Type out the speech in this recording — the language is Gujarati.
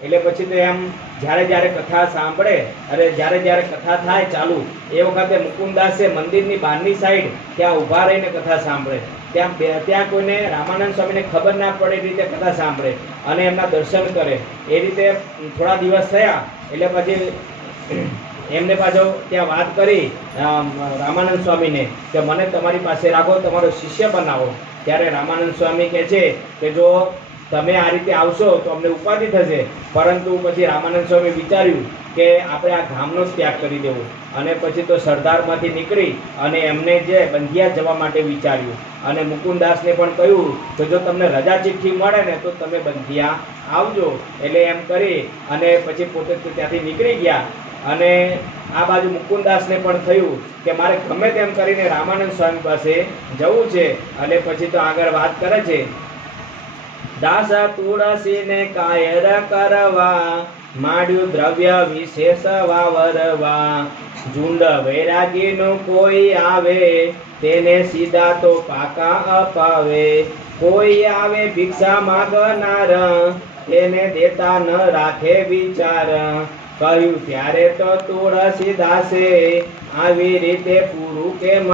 એટલે પછી તો એમ જ્યારે જ્યારે કથા સાંભળે અરે જ્યારે જ્યારે કથા થાય ચાલુ, એ વખતે મુકુંદાસે મંદિરની બહારની સાઈડ ત્યાં ઊભા રહીને કથા સાંભળે. ત્યાં ત્યાં કોઈને રામાનંદ સ્વામીને ખબર ના પડે એ રીતે કથા સાંભળે અને એમના દર્શન કરે. એ રીતે થોડા દિવસ થયા, એટલે પછી એમને પાછો ત્યાં વાત કરી રામાનંદ સ્વામીને કે મને તમારી પાસે રાખો, તમારો શિષ્ય બનાવો. ત્યારે રામાનંદ સ્વામી કહે છે કે જો તમે આ રીતે આવશો તો અમને ઉપાધિ થશે. પરંતુ પછી રામાનંદ સ્વામી વિચાર્યું કે આપણે આ ધામનો જ ત્યાગ કરી દેવો. અને પછી તો સરદારમાંથી નીકળી અને એમને જે બંધિયા જવા માટે વિચાર્યું. અને મુકુંદાસને પણ કહ્યું કે જો તમને રજા ચિઠ્ઠી મળે ને તો તમે બંધિયા આવજો. એટલે એમ કરી અને પછી પોતે ત્યાંથી નીકળી ગયા. અને આ બાજુ મુકુંદાસને પણ થયું કે મારે ગમે તેમ કરીને રામાનંદ સ્વામી પાસે જવું છે. અને પછી તો આગળ વાત કરે છે. દાસ તુળસીને કાયર કરવા, માંડ્યું દ્રવ્ય વિશેષ વાવરવા ઝુંડ વૈરાગીનું કોઈ આવે, તેને સીધા તો પાકા અપાવે. કોઈ આવે ભિક્ષા માગનાર, તેને દેતા ન રાખે વિચાર. કહ્યું, ત્યારે તો તુળસીદાસે આવી રીતે પૂરું કે